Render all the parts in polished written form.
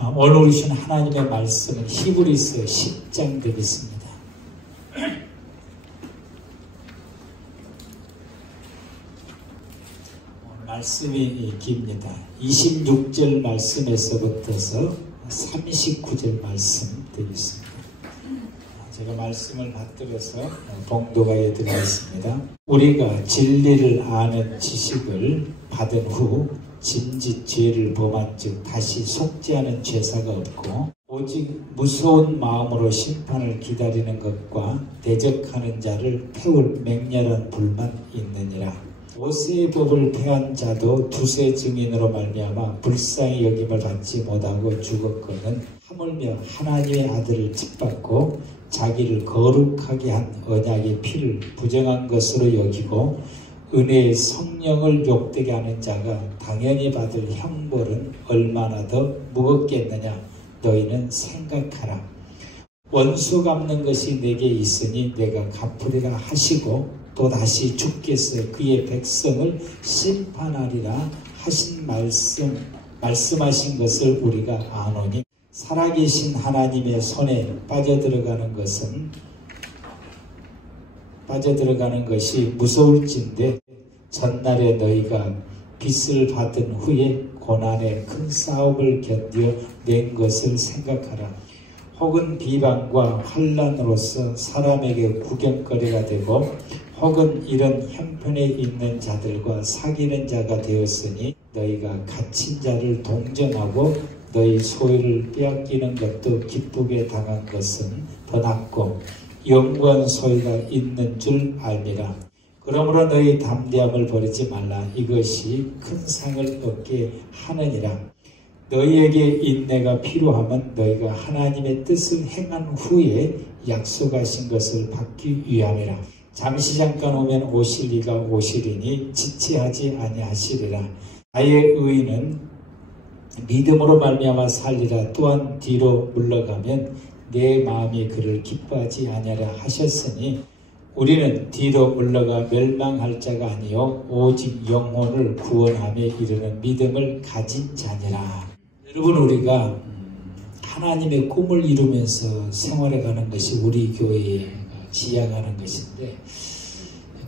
오늘 우리 주신 하나님의 말씀은 히브리서 10장 되겠습니다. 말씀이 깁니다. 26절 말씀에서부터서 39절 말씀 되겠습니다. 제가 말씀을 받들어서 봉독하여 드리겠습니다. 우리가 진리를 아는 지식을 받은 후 짐짓 죄를 범한 즉 다시 속지 않은 죄사가 없고 오직 무서운 마음으로 심판을 기다리는 것과 대적하는 자를 태울 맹렬한 불만 있느니라. 모세의 법을 폐한 자도 두세 증인으로 말미암아 불쌍히 여김을 받지 못하고 죽었거든 하물며 하나님의 아들을 짓밟고 자기를 거룩하게 한 언약의 피를 부정한 것으로 여기고 은혜의 성령을 욕되게 하는 자가 당연히 받을 형벌은 얼마나 더 무겁겠느냐 너희는 생각하라. 원수 갚는 것이 내게 있으니 내가 갚으리라 하시고 또다시 주께서 그의 백성을 심판하리라 하신 말씀하신 것을 우리가 아노니 살아계신 하나님의 손에 빠져들어가는 것이 무서울진데 전날에 너희가 빚을 받은 후에 고난의 큰 싸움을 견뎌 낸 것을 생각하라. 혹은 비방과 환난으로서 사람에게 구경거리가 되고 혹은 이런 형편에 있는 자들과 사귀는 자가 되었으니 너희가 갇힌 자를 동정하고 너희 소유를 빼앗기는 것도 기쁘게 당한 것은 더 낫고 영원한 소유가 있는 줄 알미라. 그러므로 너희 담대함을 버리지 말라. 이것이 큰 상을 얻게 하느니라. 너희에게 인내가 필요하면 너희가 하나님의 뜻을 행한 후에 약속하신 것을 받기 위함이라. 잠시 잠깐 오면 오실 이가 오시리니 지체하지 아니하시리라. 나의 의인은 믿음으로 말미암아 살리라. 또한 뒤로 물러가면 내 마음이 그를 기뻐하지 아니하라 하셨으니 우리는 뒤로 물러가 멸망할 자가 아니요 오직 영혼을 구원함에 이르는 믿음을 가진 자니라. 여러분, 우리가 하나님의 꿈을 이루면서 생활해가는 것이 우리 교회에 지향하는 것인데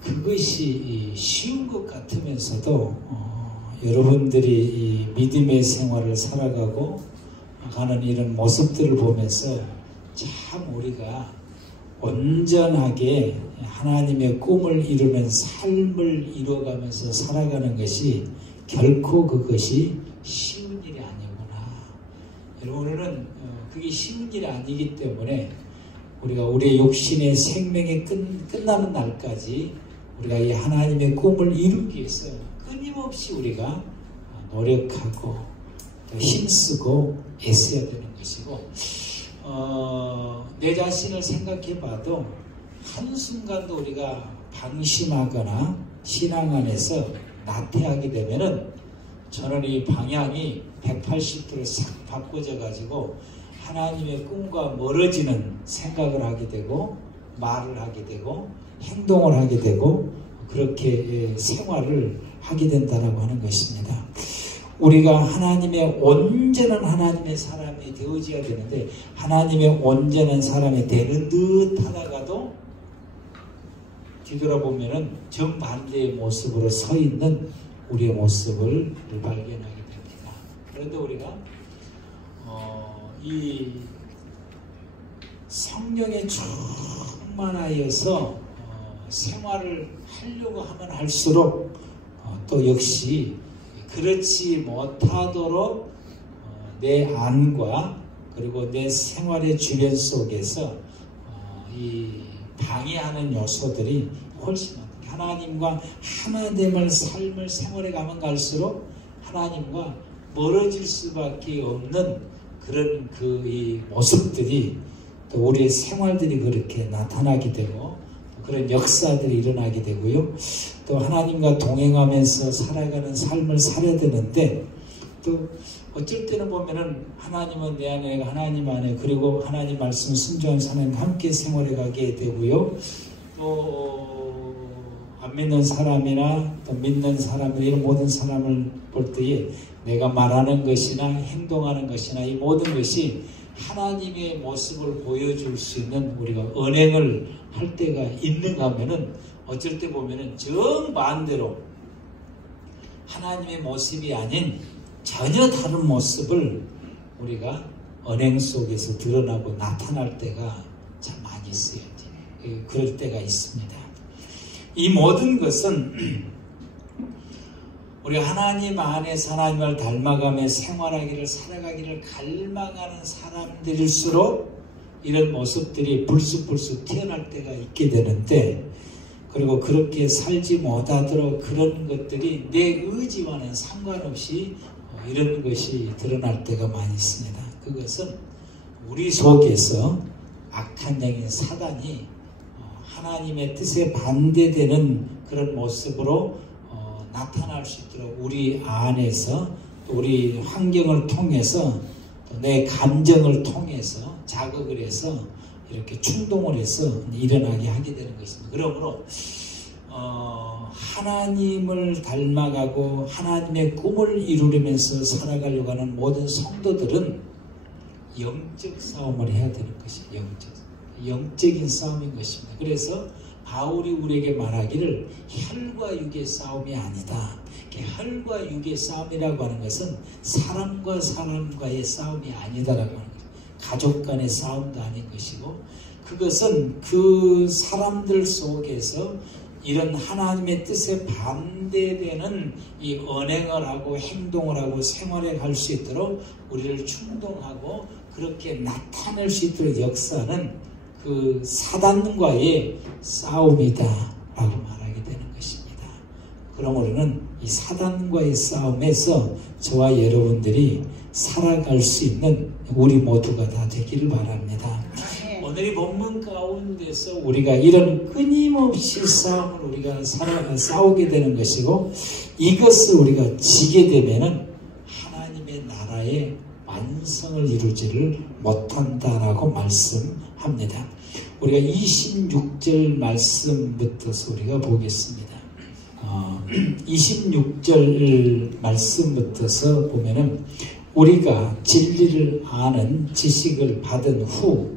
그것이 쉬운 것 같으면서도 여러분들이 이 믿음의 생활을 살아가고 가는 이런 모습들을 보면서 참 우리가 온전하게 하나님의 꿈을 이루는 삶을 이루어가면서 살아가는 것이 결코 그것이 쉬운 일이 아니구나. 여러분, 오늘은 그게 쉬운 일이 아니기 때문에 우리가 우리의 욕심의 생명이 끝나는 날까지 우리가 이 하나님의 꿈을 이루기 위해서 끊임없이 우리가 노력하고 또 힘쓰고 애써야 되는 것이고 내 자신을 생각해 봐도 한순간도 우리가 방심하거나 신앙 안에서 나태하게 되면은 저는 이 방향이 180도 싹 바꿔져 가지고 하나님의 꿈과 멀어지는 생각을 하게 되고 말을 하게 되고 행동을 하게 되고 그렇게 생활을 하게 된다라고 하는 것입니다. 우리가 하나님의 온전한 하나님의 사람이 되어져야 되는데 하나님의 온전한 사람이 되는 듯 하다가도 뒤돌아보면은 정반대의 모습으로 서 있는 우리의 모습을 발견하게 됩니다. 그런데 우리가 이 성령에 충만하여서 생활을 하려고 하면 할수록 또 역시 그렇지 못하도록 내 안과 그리고 내 생활의 주변 속에서 이 방해하는 요소들이 훨씬 많다. 하나님과 하나됨을 삶을 생활해 가면 갈수록 하나님과 멀어질 수밖에 없는 그런 이 모습들이 또 우리의 생활들이 그렇게 나타나게 되고 그런 역사들이 일어나게 되고요. 또 하나님과 동행하면서 살아가는 삶을 살아야 되는데 또 어쩔 때는 보면은 하나님은 내 안에 하나님 안에 그리고 하나님 말씀 순종하는 하나님과 함께 생활해 가게 되고요. 또 믿는 사람이나 또 믿는 사람이나 이런 모든 사람을 볼 때에 내가 말하는 것이나 행동하는 것이나 이 모든 것이 하나님의 모습을 보여줄 수 있는 우리가 언행을 할 때가 있는가 하면은 어쩔 때 보면은 정반대로 하나님의 모습이 아닌 전혀 다른 모습을 우리가 언행 속에서 드러나고 나타날 때가 참 많이 있어요. 그럴 때가 있습니다. 이 모든 것은 우리가 하나님 안에서 하나님을 닮아가며 생활하기를 살아가기를 갈망하는 사람들일수록 이런 모습들이 불쑥불쑥 태어날 때가 있게 되는데, 그리고 그렇게 살지 못하도록 그런 것들이 내 의지와는 상관없이 이런 것이 드러날 때가 많이 있습니다. 그것은 우리 속에서 악한 영인 사단이 하나님의 뜻에 반대되는 그런 모습으로 나타날 수 있도록 우리 안에서 또 우리 환경을 통해서 또 내 감정을 통해서 자극을 해서 이렇게 충동을 해서 일어나게 하게 되는 것입니다. 그러므로 하나님을 닮아가고 하나님의 꿈을 이루면서 살아가려고 하는 모든 성도들은 영적 싸움을 해야 되는 것이에요. 영적인 싸움인 것입니다. 그래서 바울이 우리에게 말하기를 혈과 육의 싸움이 아니다. 혈과 육의 싸움이라고 하는 것은 사람과 사람과의 싸움이 아니다라고 하는 거예요. 가족 간의 싸움도 아닌 것이고, 그것은 그 사람들 속에서 이런 하나님의 뜻에 반대되는 이 언행을 하고 행동을 하고 생활에 갈 수 있도록 우리를 충동하고 그렇게 나타낼 수 있도록 역사는 그 사단과의 싸움이다 라고 말하게 되는 것입니다. 그러므로는 이 사단과의 싸움에서 저와 여러분들이 살아갈 수 있는 우리 모두가 다 되기를 바랍니다. 오늘 이 본문 가운데서 우리가 이런 끊임없이 싸움을 우리가 싸우게 되는 것이고, 이것을 우리가 지게 되면은 하나님의 나라의 완성을 이루지를 못한다라고 말씀합니다. 우리가 26절 말씀부터서 우리가 보겠습니다. 26절 말씀부터서 보면은 우리가 진리를 아는 지식을 받은 후,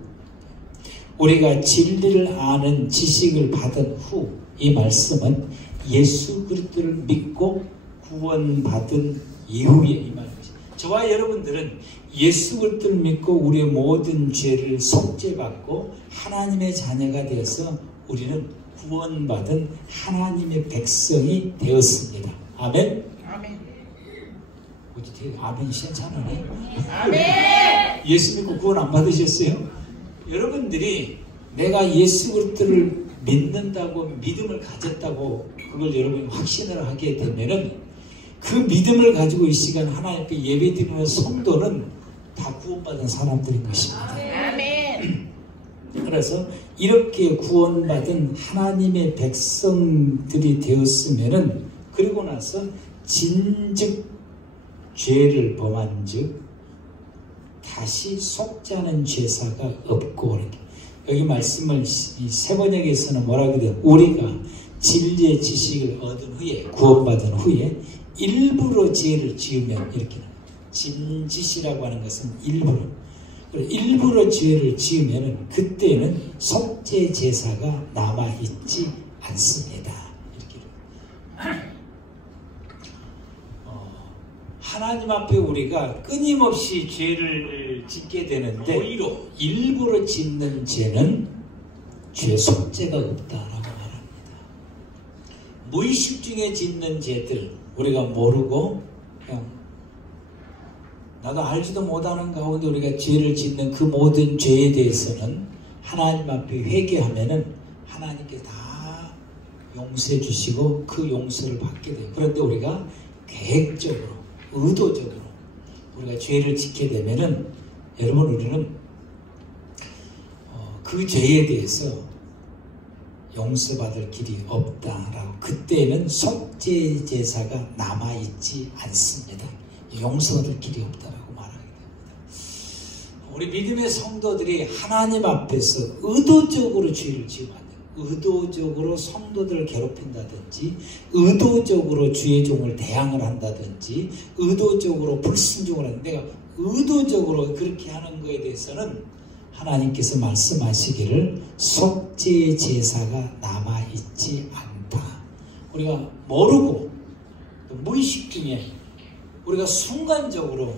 우리가 진리를 아는 지식을 받은 후, 이 말씀은 예수 그리스도를 믿고 구원받은 이후에 이 말입니다. 저와 여러분들은 예수 그리스도를 믿고 우리의 모든 죄를 속죄받고 하나님의 자녀가 되어서 우리는 구원받은 하나님의 백성이 되었습니다. 아멘. 아멘. 어디 아멘 시원찮으네. 아멘. 예수 믿고 구원 안 받으셨어요? 여러분들이 내가 예수 그리스도를 믿는다고 믿음을 가졌다고 그걸 여러분이 확신을 하게 되면은 그 믿음을 가지고 이 시간 하나님께 예배드리는 성도는 다 구원받은 사람들인 것입니다. 아멘. 그래서 이렇게 구원받은 하나님의 백성들이 되었으면은, 그리고 나서 진즉 죄를 범한 즉 다시 속죄하는 죄사가 없고, 여기 말씀을 세 번역에서는 뭐라고 해요? 우리가 진리의 지식을 얻은 후에, 구원받은 후에 일부러 죄를 지으면, 이렇게 진짓이라고 하는 것은 일부러 죄를 지으면 그때는 속죄 제사가 남아있지 않습니다. 이렇게. 하나님 앞에 우리가 끊임없이 죄를 짓게 되는데, 오히려 일부러 짓는 죄는 죄 속죄가 없다라고 말합니다. 무의식 중에 짓는 죄들, 우리가 모르고 그냥 나도 알지도 못하는 가운데 우리가 죄를 짓는 그 모든 죄에 대해서는 하나님 앞에 회개하면은 하나님께 다 용서해 주시고 그 용서를 받게 돼요. 그런데 우리가 계획적으로, 의도적으로 우리가 죄를 짓게 되면은, 여러분, 우리는 그 죄에 대해서 용서받을 길이 없다라고, 그때는 속죄 제사가 남아있지 않습니다. 용서받을 길이 없다라고 말하게 됩니다. 우리 믿음의 성도들이 하나님 앞에서 의도적으로 죄를 지으면 안 돼요. 의도적으로 성도들을 괴롭힌다든지, 의도적으로 주의 종을 대항을 한다든지, 의도적으로 불순종을 하는, 내가 의도적으로 그렇게 하는 것에 대해서는 하나님께서 말씀하시기를 속죄의 제사가 남아있지 않다. 우리가 모르고 무의식 중에 우리가 순간적으로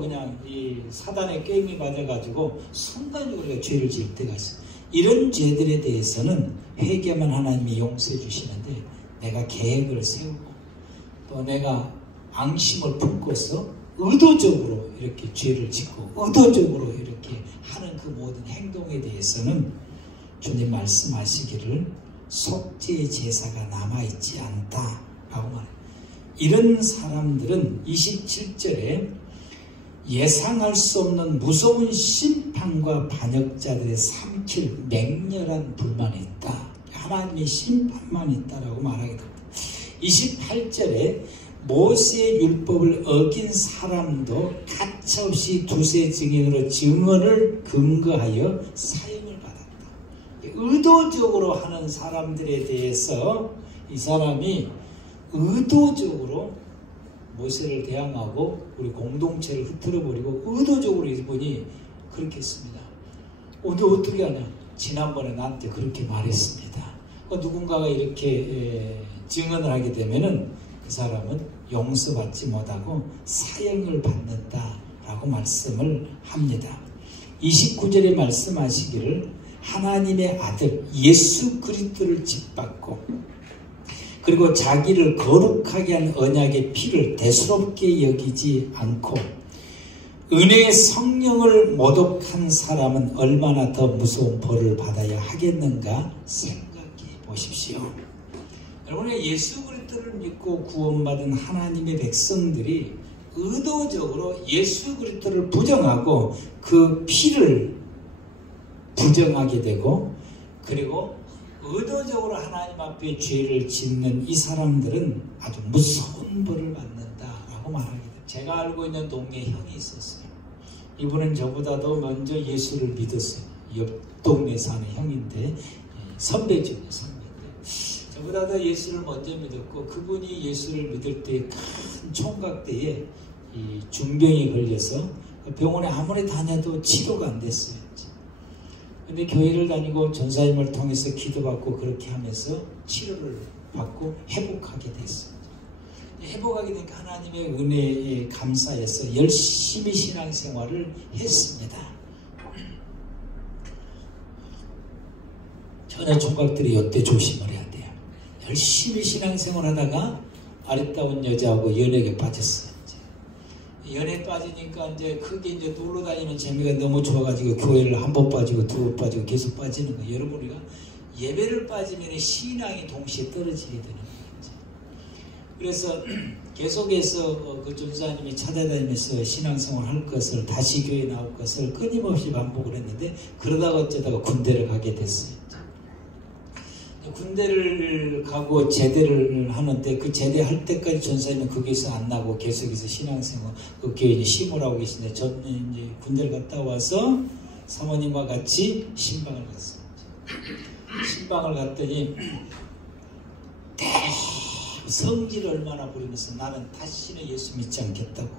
그냥 이 사단의 게임에 맞아가지고 순간적으로 우리가 죄를 지을 때가 있어요. 이런 죄들에 대해서는 회개하면 하나님이 용서해 주시는데, 내가 계획을 세우고 또 내가 앙심을 품고서 의도적으로 이렇게 죄를 짓고 의도적으로 이렇게 하는 그 모든 행동에 대해서는 주님 말씀하시기를 속죄의 제사가 남아있지 않다라고 말해요. 이런 사람들은 27절에 예상할 수 없는 무서운 심판과 반역자들의 삼킬 맹렬한 불만이 있다. 하나님의 심판만 있다라고 말하게 됩니다. 28절에 모세의 율법을 어긴 사람도 가차없이 두세 증인으로 증언을 근거하여 사형을 받았다. 의도적으로 하는 사람들에 대해서 이 사람이 의도적으로 모세를 대항하고 우리 공동체를 흐트러버리고 의도적으로 이분이 그렇게 했습니다. 너 어떻게 하냐? 지난번에 나한테 그렇게 말했습니다. 누군가가 이렇게 증언을 하게 되면은 그 사람은 용서받지 못하고 사형을 받는다라고 말씀을 합니다. 29절에 말씀하시기를 하나님의 아들 예수 그리스도를 짓밟고 그리고 자기를 거룩하게 한 언약의 피를 대수롭게 여기지 않고 은혜의 성령을 모독한 사람은 얼마나 더 무서운 벌을 받아야 하겠는가 생각해 보십시오. 여러분의 예수 그리스도를 믿고 구원받은 하나님의 백성들이 의도적으로 예수 그리스도를 부정하고 그 피를 부정하게 되고, 그리고 의도적으로 하나님 앞에 죄를 짓는 이 사람들은 아주 무서운 벌을 받는다라고 말하게 돼요. 제가 알고 있는 동네에 형이 있었어요. 이분은 저보다도 먼저 예수를 믿었어요. 옆 동네 사는 형인데 선배죠. 저보다도 예수를 먼저 믿었고, 그분이 예수를 믿을 때 큰 총각대에 이 중병이 걸려서 병원에 아무리 다녀도 치료가 안 됐어요. 근데 교회를 다니고 전사님을 통해서 기도받고 그렇게 하면서 치료를 받고 회복하게 됐어요. 회복하게 되니까 하나님의 은혜에 감사해서 열심히 신앙생활을 했습니다. 전혀 총각들이 이때 조심을 해야 돼요. 열심히 신앙생활 하다가 아름다운 여자하고 연애에 빠졌어요. 연애 빠지니까 이제 크게 놀러 다니는 재미가 너무 좋아가지고 교회를 한 번 빠지고 두 번 빠지고 계속 빠지는 거예요. 여러분, 우리가 예배를 빠지면 신앙이 동시에 떨어지게 되는 거죠. 그래서 계속해서 그 전사님이 찾아다니면서 신앙생활 할 것을, 다시 교회에 나올 것을 끊임없이 반복을 했는데, 그러다가 어쩌다가 군대를 가게 됐어요. 군대를 가고 제대를 하는데, 그 제대할 때까지 전사님은 거기서 안 나고 계속해서 신앙생활, 그 교회에 심으라고 계시는데, 저는 이제 군대를 갔다 와서 사모님과 같이 신방을 갔어요. 신방을 갔더니 성질을 얼마나 부리면서 나는 다시는 예수 믿지 않겠다고,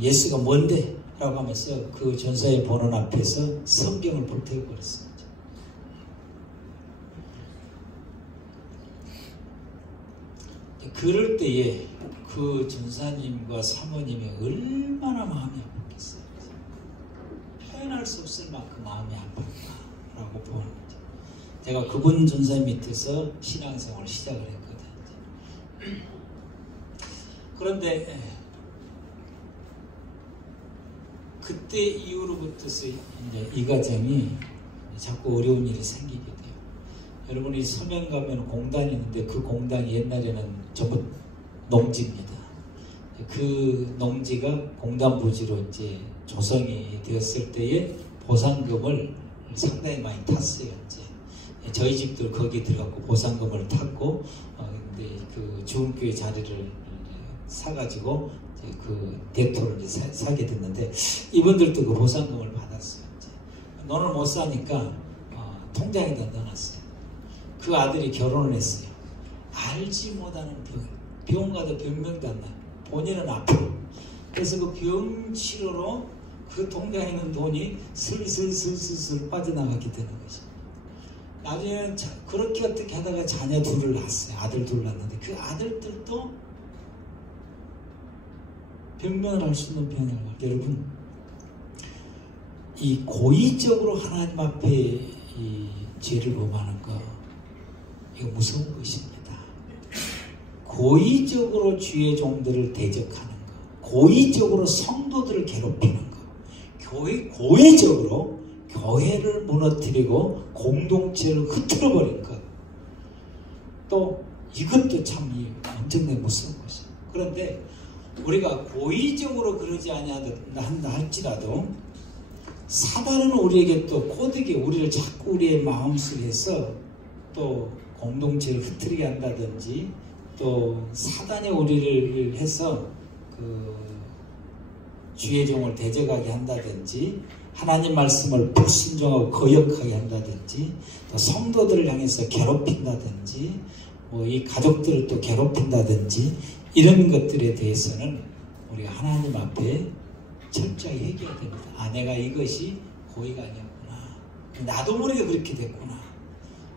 예수가 뭔데? 라고 하면서 그 전사의 보는 앞에서 성경을 불태워 버렸어요. 그럴 때에 그 전사님과 사모님이 얼마나 마음이 아팠겠어요. 표현할 수 없을 만큼 마음이 아팠다라고 보는 거죠. 제가 그분 전사님 밑에서 신앙생활을 시작을 했거든요. 그런데 그때 이후로부터서 이제 이 가정이 자꾸 어려운 일이 생기게 돼요. 여러분이 서면 가면 공단이 있는데, 그 공단이 옛날에는 전부 농지입니다. 그 농지가 공단 부지로 이제 조성이 되었을 때에 보상금을 상당히 많이 탔어요. 이제 저희 집도 거기 들어갔고 보상금을 탔고, 근데 그 주흥교회 자리를 사가지고 그 대토를 이제 사게 됐는데, 이분들도 그 보상금을 받았어요. 이제 돈을 못 사니까 통장에다 넣어놨어요. 그 아들이 결혼을 했어요. 알지 못하는 병 가도 변명도 안 나요. 본인은 아파. 그래서 그 병 치료로 그 통장에 있는 돈이 슬슬 빠져나가게 되는 것이죠. 나중에는 그렇게 어떻게 하다가 자녀 둘을 낳았어요. 아들 둘 낳았는데 그 아들들도 변명을 할 수 있는 변명을 할 때, 여러분, 이 고의적으로 하나님 앞에 이 죄를 범하는 거, 이거 무서운 것입니다. 고의적으로 주의 종들을 대적하는 거, 고의적으로 성도들을 괴롭히는 거, 고의적으로 교회를 무너뜨리고 공동체를 흐트러버린 것, 또 이것도 참 엄청나게 무서운 것이에요. 그런데 우리가 고의적으로 그러지 아니한다 할지라도 사단은 우리에게 또 고되게 우리를 자꾸 우리의 마음속에서 또 공동체를 흐트리게 한다든지, 또 사단이 우리를 해서 그 주의 종을 대적하게 한다든지, 하나님 말씀을 불순종하고 거역하게 한다든지, 또 성도들을 향해서 괴롭힌다든지, 뭐 이 가족들을 또 괴롭힌다든지, 이런 것들에 대해서는 우리가 하나님 앞에 철저히 회개해야 됩니다. 아, 내가 이것이 고의가 아니었구나. 나도 모르게 그렇게 됐구나.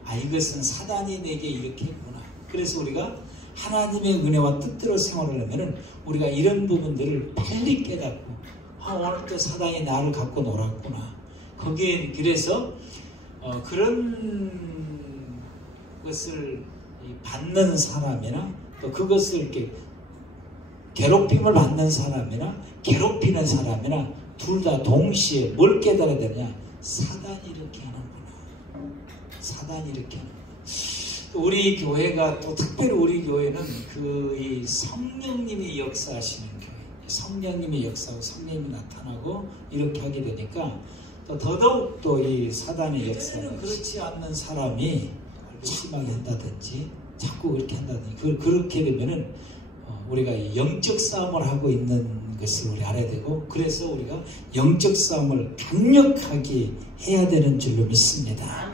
아, 이것은 사단이 내게 이렇게 했구나. 그래서 우리가 하나님의 은혜와 뜻대로 생활하려면 우리가 이런 부분들을 빨리 깨닫고, 아, 오늘 또 사단이 나를 갖고 놀았구나. 거기에 그래서 그런 것을 받는 사람이나 또 그것을 이렇게 괴롭힘을 받는 사람이나 괴롭히는 사람이나 둘 다 동시에 뭘 깨달아야 되느냐? 사단이 이렇게 하는구나. 사단이 이렇게 하는구나. 우리 교회가 또 특별히 우리 교회는 이 성령님이 역사하시는 교회, 성령님이 역사하고 성령님이 나타나고 이렇게 하게 되니까 또 더더욱 또 이 사단의 역사는 그렇지 않는 사람이 심하게 한다든지 자꾸 그렇게 한다든지 그렇게 되면은 우리가 영적 싸움을 하고 있는 것을 우리 알아야 되고, 그래서 우리가 영적 싸움을 강력하게 해야 되는 줄로 믿습니다.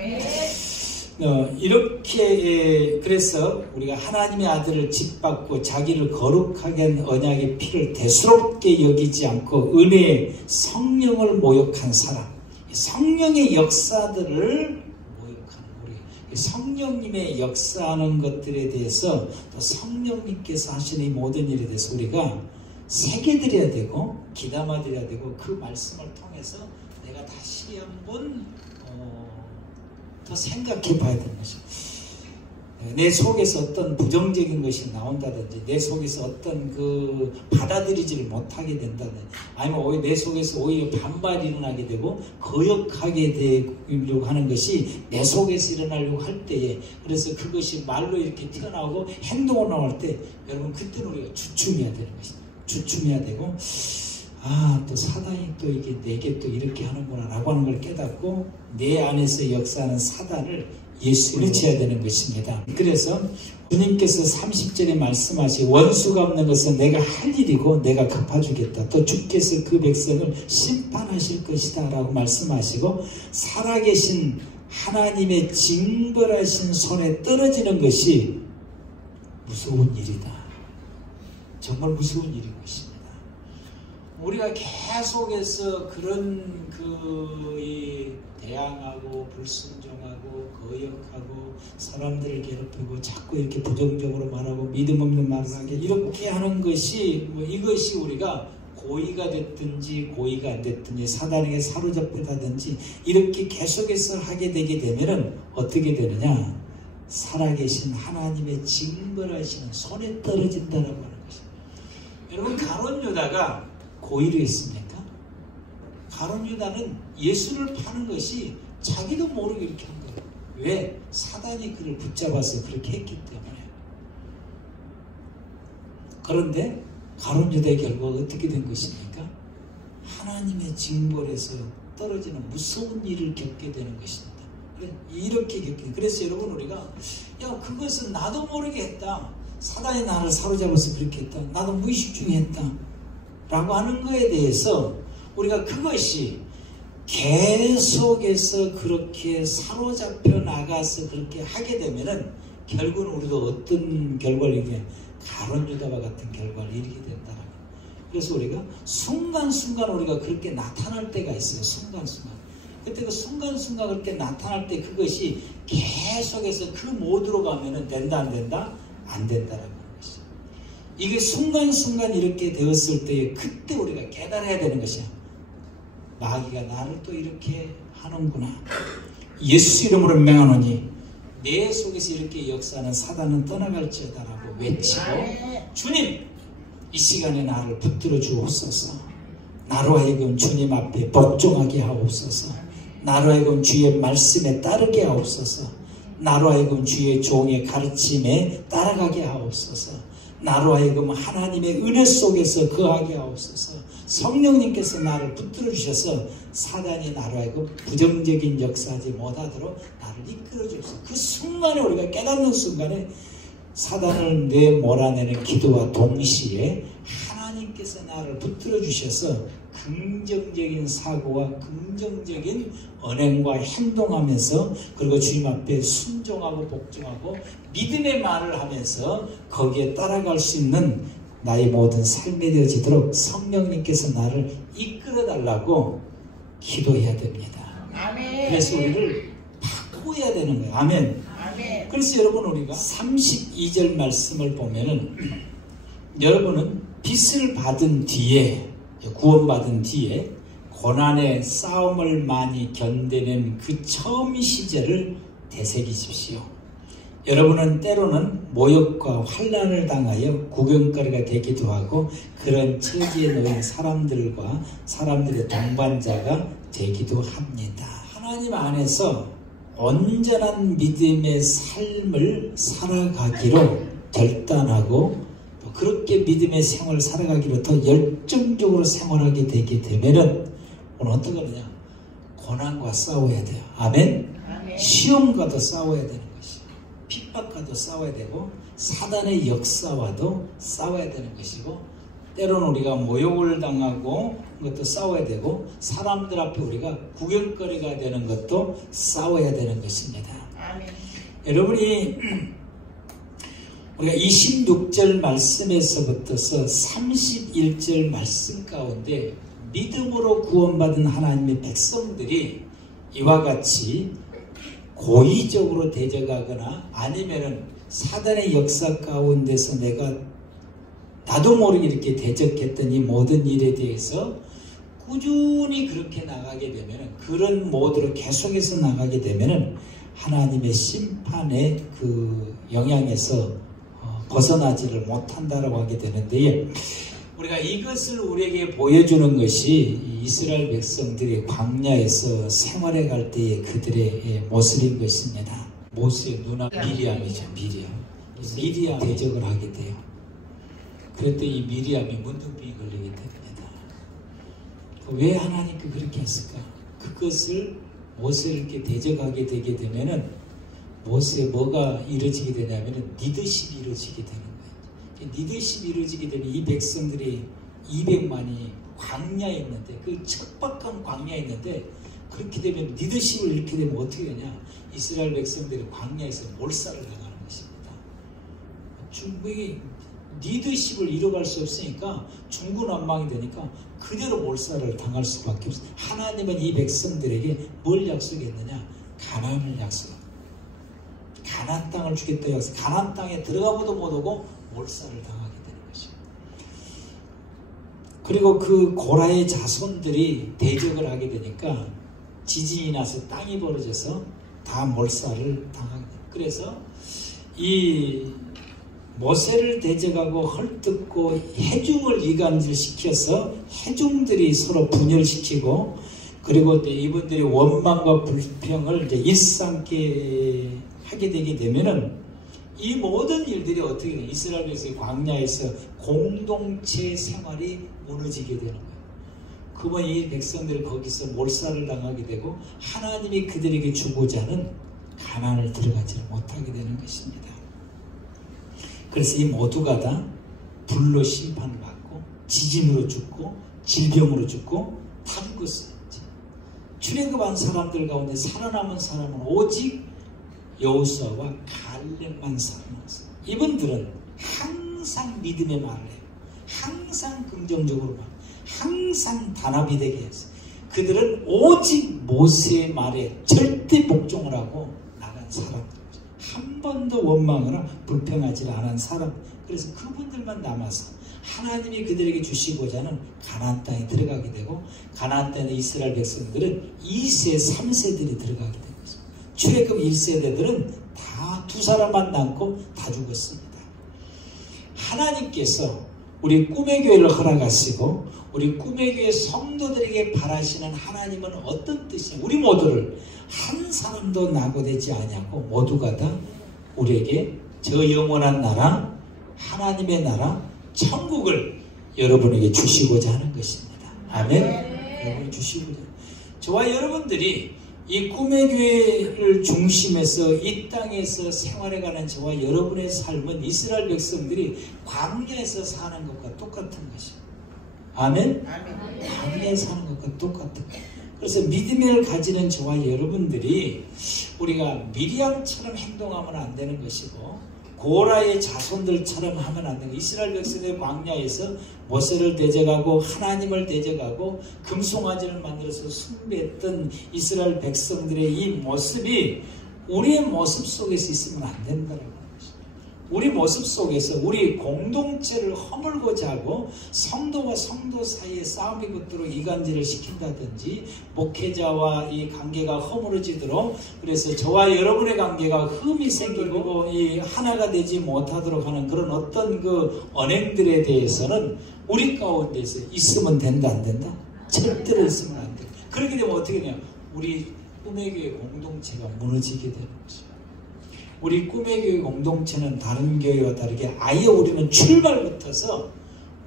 이렇게 그래서 우리가 하나님의 아들을 짓밟고 자기를 거룩하게 한 언약의 피를 대수롭게 여기지 않고 은혜의 성령을 모욕한 사람, 성령의 역사들을 모욕하는 우리 성령님의 역사하는 것들에 대해서, 또 성령님께서 하시는 이 모든 일에 대해서 우리가 새겨드려야 되고 기담아드려야 되고, 그 말씀을 통해서 내가 다시 한번 더 생각해 봐야 되는 것입니다. 내 속에서 어떤 부정적인 것이 나온다든지, 내 속에서 어떤 받아들이지를 못하게 된다든지, 아니면 오히려 내 속에서 오히려 반발이 일어나게 되고 거역하게 되려고 하는 것이 내 속에서 일어나려고 할 때에, 그래서 그것이 말로 이렇게 튀어나오고 행동으로 나올 때, 여러분 그때는 우리가 주춤해야 되는 것입니다. 주춤해야 되고, 아, 또 사단이 또 이게 내게 또 이렇게 하는구나 라고 하는 걸 깨닫고 내 안에서 역사하는 사단을 예수로 물리쳐야 되는 것입니다. 그래서 주님께서 30절에 말씀하시, 원수가 없는 것은 내가 할 일이고 내가 갚아주겠다. 또 주께서 그 백성을 심판하실 것이다 라고 말씀하시고, 살아계신 하나님의 징벌하신 손에 떨어지는 것이 무서운 일이다. 정말 무서운 일인 것입니다. 우리가 계속해서 그런 대항하고 불순종하고 거역하고 사람들을 괴롭히고 자꾸 이렇게 부정적으로 말하고 믿음 없는 말을 하게 이렇게 하는 것이 이것이 우리가 고의가 됐든지 고의가 안 됐든지 사단에게 사로잡히다든지 이렇게 계속해서 하게 되게 되면은 어떻게 되느냐? 살아계신 하나님의 징벌하시는 손에 떨어진다라고 하는 것입니다. 여러분, 가룟 유다가 고의로 했습니까? 가룟 유다는 예수를 파는 것이 자기도 모르게 이렇게 한 거예요. 왜? 사단이 그를 붙잡아서 그렇게 했기 때문에. 그런데 가룟 유다의 결과가 어떻게 된 것입니까? 하나님의 징벌에서 떨어지는 무서운 일을 겪게 되는 것입니다. 이렇게 겪게. 그래서 여러분, 우리가 그것은 나도 모르게 했다. 사단이 나를 사로잡아서 그렇게 했다. 나도 무의식 중에 했다. 라고 하는 거에 대해서 우리가 그것이 계속해서 그렇게 사로잡혀 나가서 그렇게 하게 되면은 결국은 우리도 어떤 결과를 이루게 가론유다와 같은 결과를 이루게 된다. 그래서 우리가 순간순간 우리가 그렇게 나타날 때가 있어요. 순간순간. 그때 그 순간순간 그렇게 나타날 때 그것이 계속해서 그 모드로 가면은 된다 안 된다? 안 된다라는 것이죠. 이게 순간순간 이렇게 되었을 때에 그때 우리가 깨달아야 되는 것이야. 마귀가 나를 또 이렇게 하는구나. 예수 이름으로 명하노니 내 속에서 이렇게 역사하는 사단은 떠나갈지어다라고 외치고 주님 이 시간에 나를 붙들어 주옵소서. 나로 하여금 주님 앞에 복종하게 하옵소서. 나로 하여금 주의 말씀에 따르게 하옵소서. 나로 하여금 주의 종의 가르침에 따라가게 하옵소서. 나로 하여금 하나님의 은혜 속에서 거하게 하옵소서. 성령님께서 나를 붙들어 주셔서 사단이 나로 하여금 부정적인 역사하지 못하도록 나를 이끌어 주옵소서. 그 순간에 우리가 깨닫는 순간에 사단을 내몰아내는 기도와 동시에 하나님께서 나를 붙들어 주셔서 긍정적인 사고와 긍정적인 언행과 행동하면서 그리고 주님 앞에 순종하고 복종하고 믿음의 말을 하면서 거기에 따라갈 수 있는 나의 모든 삶이 되어지도록 성령님께서 나를 이끌어 달라고 기도해야 됩니다. 아멘. 그래서 우리를 바꾸어야 되는 거예요. 아멘. 아멘. 그래서 여러분 우리가 32절 말씀을 보면은 여러분은 빚을 받은 뒤에 구원받은 뒤에 고난의 싸움을 많이 견뎌낸 그 처음 시절을 되새기십시오. 여러분은 때로는 모욕과 환난을 당하여 구경거리가 되기도 하고 그런 처지에 놓인 사람들과 사람들의 동반자가 되기도 합니다. 하나님 안에서 온전한 믿음의 삶을 살아가기로 결단하고 그렇게 믿음의 생활을 살아가기로 더 열정적으로 생활하게 되게 되면은 오늘 어떻게 하느냐? 고난과 싸워야 돼요. 아멘? 아멘. 시험과도 싸워야 되는 것이고 핍박과도 싸워야 되고 사단의 역사와도 싸워야 되는 것이고 때로는 우리가 모욕을 당하고 그것도 싸워야 되고 사람들 앞에 우리가 구경거리가 되는 것도 싸워야 되는 것입니다. 아멘. 여러분이 우리가 26절 말씀에서부터서 31절 말씀 가운데 믿음으로 구원받은 하나님의 백성들이 이와 같이 고의적으로 대적하거나 아니면은 사단의 역사 가운데서 내가 나도 모르게 이렇게 대적했던 이 모든 일에 대해서 꾸준히 그렇게 나가게 되면은 그런 모드로 계속해서 나가게 되면은 하나님의 심판의 그 영향에서 벗어나지를 못한다라고 하게 되는데 우리가 이것을 우리에게 보여주는 것이 이스라엘 백성들이 광야에서 생활해 갈 때의 그들의 모습인 것입니다. 모세의 누나 미리암이죠. 미리암 대적을 하게 돼요. 그랬더니 이 미리암이 문둥병이 걸리게 됩니다. 왜 하나님께 그렇게 했을까? 그것을 모세를 이렇게 대적하게 되게 되면은 모세에 뭐가 이루어지게 되냐면 리더십이 이루어지게 되는 거예요. 리더십이 이루어지게 되면 이 백성들이 200만이 광야에 있는데 그 척박한 광야에 있는데 그렇게 되면 리더십을 잃게 되면 어떻게 되냐? 이스라엘 백성들이 광야에서 몰살을 당하는 것입니다. 중국이 리더십을 잃어갈 수 없으니까 중구난방이 되니까 그대로 몰살을 당할 수밖에 없어요. 하나님은 이 백성들에게 뭘 약속했느냐? 가나안을 약속합니다. 가나안 땅을 주겠다 해서 가나안 땅에 들어가보도 못하고 몰살을 당하게 되는 것입니다. 그리고 그 고라의 자손들이 대적을 하게 되니까 지진이 나서 땅이 벌어져서 다 몰살을 당하게 됩니다. 그래서 이 모세를 대적하고 헐뜯고 해중을 이간질시켜서 해중들이 서로 분열시키고 그리고 이분들이 원망과 불평을 이제 일삼게 하게 되게 되면은 이 모든 일들이 어떻게 돼요? 이스라엘에서 광야에서 공동체 생활이 무너지게 되는 거예요. 그러면 이 백성들이 거기서 몰살을 당하게 되고 하나님이 그들에게 주고자 하는 가나안을 들어가지 못하게 되는 것입니다. 그래서 이 모두가 다 불로 심판을 받고 지진으로 죽고 질병으로 죽고 다 죽었어요. 출애굽한 사람들 가운데 살아남은 사람은 오직 여호수아와 갈렙만 살아남았어요. 이분들은 항상 믿음의 말을 해요. 항상 긍정적으로 말, 항상 단합이 되게 했어요. 그들은 오직 모세의 말에 절대 복종을 하고 나간 사람들, 한 번도 원망하거나 불평하지 않은 사람. 그래서 그분들만 남아서 하나님이 그들에게 주시고자 하는 가나안 땅에 들어가게 되고, 가나안 땅에 이스라엘 백성들은 2세, 3세들이 들어가게 된 것입니다. 출애굽 1세대들은 다 두 사람만 남고 다 죽었습니다. 하나님께서 우리 꿈의 교회를 허락하시고 우리 꿈의 교회 성도들에게 바라시는 하나님은 어떤 뜻이냐? 우리 모두를 한 사람도 낙오되지 아니하고 모두가 다 우리에게 저 영원한 나라, 하나님의 나라, 천국을 여러분에게 주시고자 하는 것입니다. 아멘. 여러분 주시고자. 저와 여러분들이 이 꿈의 교회를 중심해서 이 땅에서 생활해가는 저와 여러분의 삶은 이스라엘 백성들이 광야에서 사는 것과 똑같은 것입니다. 아멘. 광야에서 사는 것과 똑같은 것. 그래서 믿음을 가지는 저와 여러분들이 우리가 미리암처럼 행동하면 안 되는 것이고, 고라의 자손들처럼 하면 안 되는, 이스라엘 백성의 광야에서 모세를 대적하고 하나님을 대적하고 금송아지를 만들어서 숭배했던 이스라엘 백성들의 이 모습이 우리의 모습 속에서 있으면 안 된다는 것입니다. 우리 모습 속에서 우리 공동체를 허물고자 하고 성도와 성도 사이에 싸움이 붙도록 이간질을 시킨다든지, 목회자와 이 관계가 허물어지도록, 그래서 저와 여러분의 관계가 흠이 생기고 이 하나가 되지 못하도록 하는 그런 어떤 그 언행들에 대해서는 우리 가운데서 있으면 된다, 안 된다? 절대로 있으면 안 된다. 그렇게 되면 어떻게 되냐? 우리 꿈의 교회 공동체가 무너지게 되는 것입니다. 우리 꿈의 교회 공동체는 다른 교회와 다르게 아예 우리는 출발부터서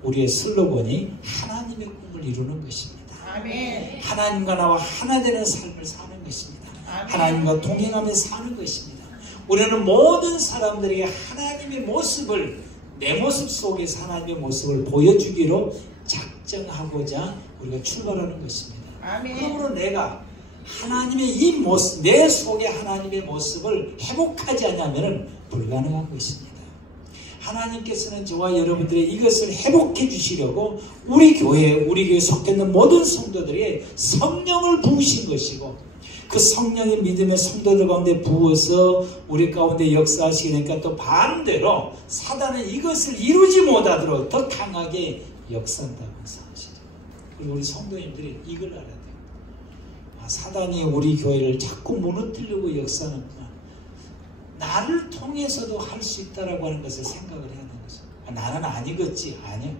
우리의 슬로건이 하나님의 꿈을 이루는 것입니다. 아멘. 하나님과 나와 하나 되는 삶을 사는 것입니다. 아멘. 하나님과 동행하며 사는 것입니다. 우리는 모든 사람들에게 하나님의 모습을, 내 모습 속에서 하나님의 모습을 보여주기로 작정하고자 우리가 출발하는 것입니다. 아멘. 그러므로 내가 하나님의 이 모습, 내 속에 하나님의 모습을 회복하지 않으면 불가능한 것입니다. 하나님께서는 저와 여러분들의 이것을 회복해 주시려고 우리 교회에 속해 있는 모든 성도들에게 성령을 부으신 것이고, 그 성령의 믿음의 성도들 가운데 부어서 우리 가운데 역사하시니까 또 반대로 사단은 이것을 이루지 못하도록 더 강하게 역사한다고 하시죠. 그리고 우리 성도님들이 이걸 알아야 돼요. 사단이 우리 교회를 자꾸 무너뜨리고 역사하는구나. 나를 통해서도 할 수 있다라고 하는 것을 생각을 해야 되는 것입니다. 나는 아니겠지. 아니요.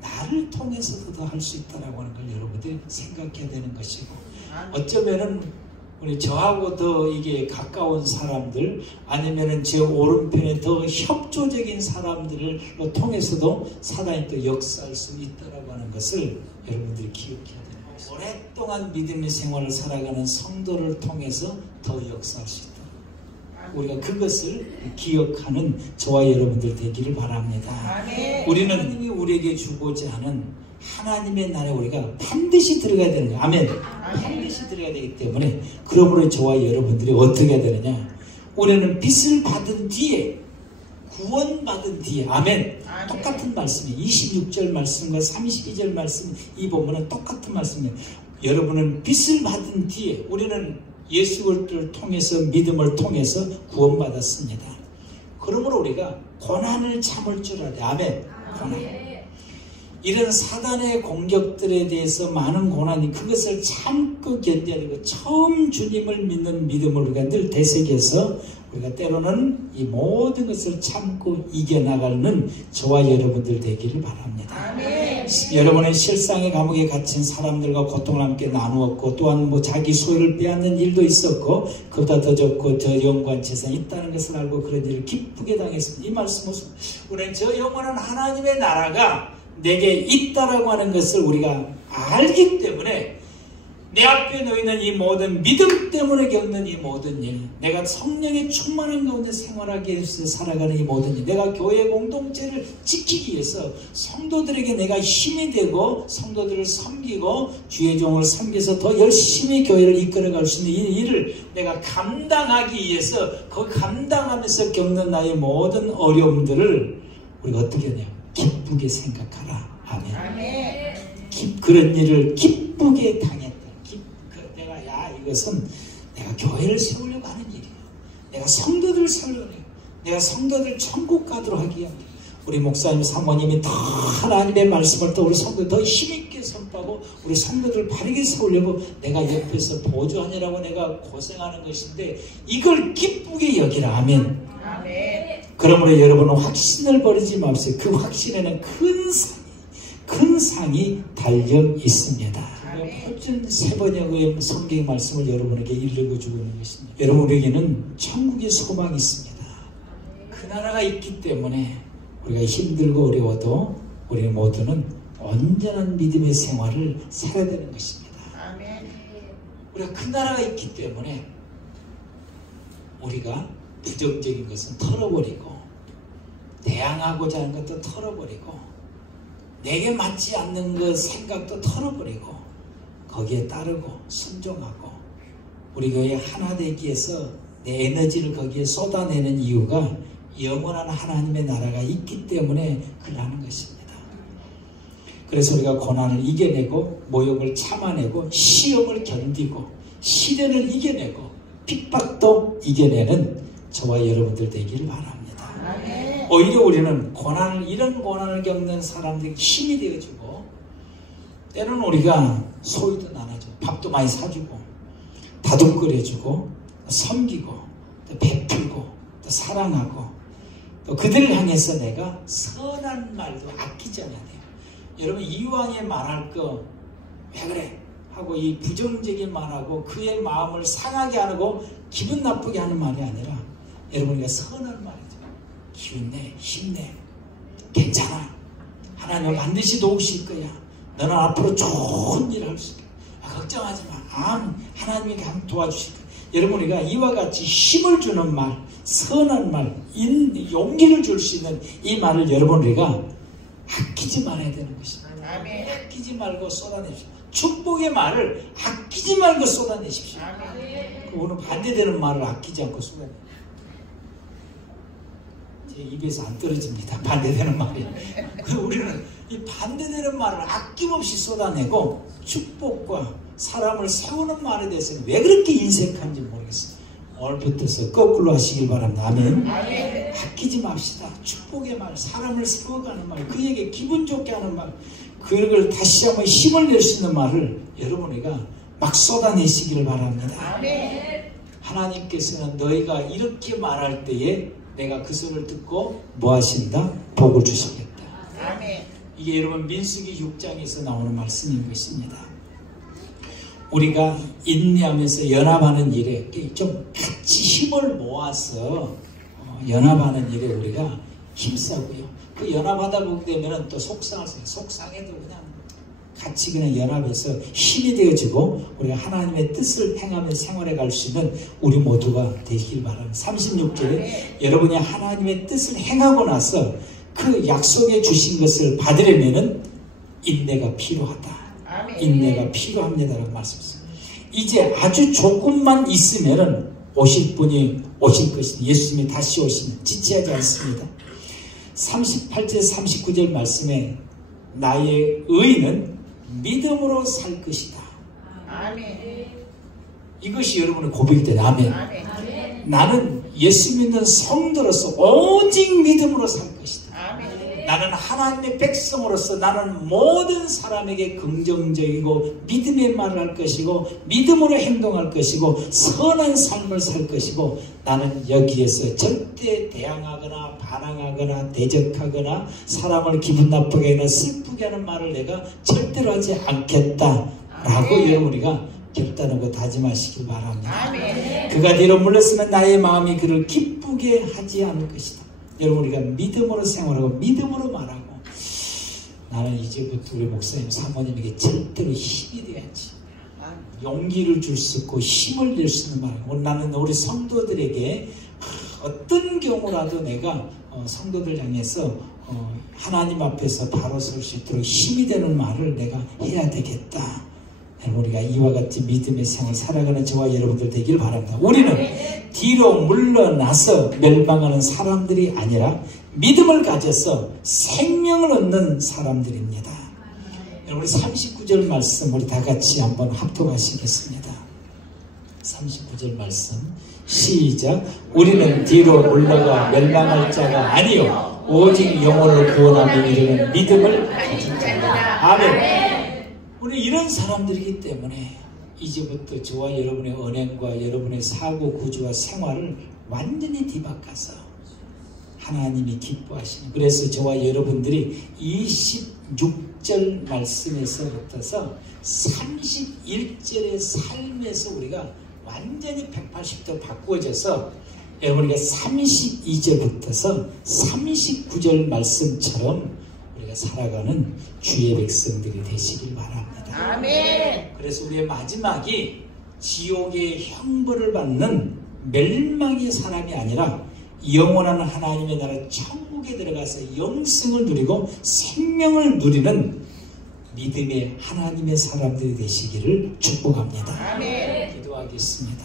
나를 통해서도 더 할 수 있다라고 하는 걸 여러분들이 생각해야 되는 것이고, 어쩌면은 우리 저하고 더 이게 가까운 사람들, 아니면은 제 오른편에 더 협조적인 사람들을 통해서도 사단이 또 역사할 수 있다라고 하는 것을 여러분들이 기억해야 됩니다. 오랫동안 믿음의 생활을 살아가는 성도를 통해서 더 역사할 수 있다. 우리가 그것을 기억하는 저와 여러분들 되기를 바랍니다. 아멘. 우리는 하나님이 우리에게 주고자 하는 하나님의 나라에 우리가 반드시 들어가야 되는 거예요. 아멘. 반드시 들어가야 되기 때문에, 그러므로 저와 여러분들이 어떻게 해야 되느냐? 우리는 빚을 받은 뒤에, 구원받은 뒤에, 아멘. 똑같은 말씀이에요. 26절 말씀과 32절 말씀, 이 본문은 똑같은 말씀이에요. 여러분은 빚을 받은 뒤에, 우리는 예수 그리스도를 통해서, 믿음을 통해서 구원받았습니다. 그러므로 우리가 고난을 참을 줄 알아야 돼. 아멘. 고난. 이런 사단의 공격들에 대해서 많은 고난이, 그것을 참고 견뎌야 되고, 처음 주님을 믿는 믿음을 우리가 늘 되새겨서 우리가 때로는 이 모든 것을 참고 이겨나가는 저와 여러분들 되기를 바랍니다. 아멘. 여러분의 실상의 감옥에 갇힌 사람들과 고통을 함께 나누었고, 또한 자기 소유를 빼앗는 일도 있었고, 그보다 더 좋고 저 영광 재산이 있다는 것을 알고 그런 일을 기쁘게 당했습니다. 이 말씀은 우리는 저 영원한 하나님의 나라가 내게 있다라고 하는 것을 우리가 알기 때문에 내 앞에 놓이는 이 모든 믿음 때문에 겪는 이 모든 일, 내가 성령의 충만한 가운데 생활하기 위해서 살아가는 이 모든 일, 내가 교회 공동체를 지키기 위해서 성도들에게 내가 힘이 되고 성도들을 섬기고 주의 종을 섬겨서 더 열심히 교회를 이끌어갈 수 있는 이 일을 내가 감당하기 위해서 그 감당하면서 겪는 나의 모든 어려움들을 우리가 어떻게 하냐? 기쁘게 생각하라. 아멘. 아멘. 그런 일을 기쁘게 당했다. 이것은 내가 교회를 세우려고 하는 일이야. 내가 성도들을 세우려고 해요. 내가 성도들 천국 가도록 하기 위한 일이야. 우리 목사님, 사모님이 더 하나님의 말씀을 또 우리 성도들 더 힘있게 선포하고 우리 성도들을 바르게 세우려고 내가 옆에서 보조하느라고 내가 고생하는 것인데 이걸 기쁘게 여기라. 아멘. 아멘. 그러므로 여러분은 확신을 버리지 마세요. 그 확신에는 큰 상이 달려 있습니다. 표준 세 번역의 성경 말씀을 여러분에게 읽어주고 있는 것입니다. 여러분에게는 천국의 소망이 있습니다. 그 나라가 있기 때문에 우리가 힘들고 어려워도 우리 모두는 온전한 믿음의 생활을 살아야 되는 것입니다. 우리가 그 나라가 있기 때문에 우리가 부정적인 것은 털어버리고 대항하고자 하는 것도 털어버리고 내게 맞지 않는 그 생각도 털어버리고 거기에 따르고 순종하고 우리 교회 하나 되기 위해서 내 에너지를 거기에 쏟아내는 이유가 영원한 하나님의 나라가 있기 때문에 그러는 것입니다. 그래서 우리가 고난을 이겨내고 모욕을 참아내고 시험을 견디고 시련을 이겨내고 핍박도 이겨내는 저와 여러분들 되기를 바랍니다. 오히려 우리는 이런 고난을 겪는 사람들에게 힘이 되어주고 때로는 우리가 소유도 나눠주고 밥도 많이 사주고 다독거려주고 섬기고 또 베풀고 또 사랑하고 또 그들을 향해서 내가 선한 말도 아끼지 않아야 돼요. 여러분 이왕에 말할 거 왜 그래? 하고 이 부정적인 말하고 그의 마음을 상하게 안 하고 기분 나쁘게 하는 말이 아니라 여러분이가 선한 말이죠. 기운내, 힘내, 괜찮아. 하나님은 반드시 도우실 거야. 너는 앞으로 좋은 일을 할 수 있다. 걱정하지 마. 하나님이 도와주실 거야. 여러분 우리가 이와 같이 힘을 주는 말, 선한 말, 용기를 줄 수 있는 이 말을 여러분 우리가 아끼지 말아야 되는 것입니다. 아끼지 말고 쏟아내십시오. 축복의 말을 아끼지 말고 쏟아내십시오. 오늘 반대되는 말을 아끼지 않고 쏟아내십시오. 제 입에서 안 떨어집니다. 반대되는 말이. 우리는 이 반대되는 말을 아낌없이 쏟아내고 축복과 사람을 세우는 말에 대해서는 왜 그렇게 인색한지 모르겠어요. 오늘부터서 거꾸로 하시길 바랍니다. 아멘. 아끼지 맙시다. 축복의 말, 사람을 세워가는 말, 그에게 기분 좋게 하는 말, 그걸 다시 한번 힘을 낼 수 있는 말을 여러분이가 막 쏟아내시기를 바랍니다. 하나님께서는 너희가 이렇게 말할 때에 내가 그 소리를 듣고 뭐 하신다? 복을 주시겠다. 이게 여러분 민수기 6장에서 나오는 말씀인 것입니다. 우리가 인내하면서 연합하는 일에 좀 같이 힘을 모아서 연합하는 일에 우리가 힘쓰고요. 그 연합하다 보게 되면 또 속상해도 그냥 같이 그냥 연합해서 힘이 되어지고 우리가 하나님의 뜻을 행하며 생활해 갈 수 있는 우리 모두가 되길 바랍니다. 36절에 여러분이 하나님의 뜻을 행하고 나서 그 약속해 주신 것을 받으려면 인내가 필요하다. 인내가 필요합니다라고 말씀했습니다. 이제 아주 조금만 있으면 오실 분이 오실 것이다. 예수님이 다시 오시면 지체하지 않습니다. 38절 39절 말씀에 나의 의는 믿음으로 살 것이다. 아멘. 이것이 여러분의 고백일 때 아멘. 아멘. 나는 예수 믿는 성도로서 오직 믿음으로 살 것이다. 아멘. 나는 하나님의 백성으로서 나는 모든 사람에게 긍정적이고 믿음의 말을 할 것이고 믿음으로 행동할 것이고 선한 삶을 살 것이고 나는 여기에서 절대 대항하거나 반항하거나 대적하거나 사람을 기분 나쁘게 하거나 슬프게 하는 말을 내가 절대로 하지 않겠다라고 여러분이가 결단하고 다짐하시길 바랍니다. 아멘. 그가 뒤로 물러서면 나의 마음이 그를 기쁘게 하지 않을 것이다. 여러분 우리가 믿음으로 생활하고 믿음으로 말하고 나는 이제부터 우리 목사님 사모님에게 절대로 힘이 돼야지. 용기를 줄 수 있고 힘을 낼 수 있는 말. 오늘 나는 우리 성도들에게 어떤 경우라도 내가 성도들 향해서 하나님 앞에서 바로 설 수 있도록 힘이 되는 말을 내가 해야 되겠다. 우리가 이와 같은 믿음의 생을 살아가는 저와 여러분들 되길 바랍니다. 우리는 뒤로 물러나서 멸망하는 사람들이 아니라 믿음을 가져서 생명을 얻는 사람들입니다. 우리 39절 말씀 우리 다 같이 한번 합독하시겠습니다. 39절 말씀 시작. 우리는 뒤로 물러가 멸망할 자가 아니요 오직 영혼을 구원하며 이르는 믿음을 가진 자다. 아멘. 우리 이런 사람들이기 때문에 이제부터 저와 여러분의 언행과 여러분의 사고 구조와 생활을 완전히 뒤바꿔서 하나님이 기뻐하시는, 그래서 저와 여러분들이 26절 말씀에서부터서 31절의 삶에서 우리가 완전히 180도 바꾸어져서 우리가 32절부터서 39절 말씀처럼 우리가 살아가는 주의 백성들이 되시길 바랍니다. 아멘. 그래서 우리의 마지막이 지옥의 형벌을 받는 멸망의 사람이 아니라 영원한 하나님의 나라 천국에 들어가서 영생을 누리고 생명을 누리는 믿음의 하나님의 사람들이 되시기를 축복합니다. 아멘. 기도하겠습니다.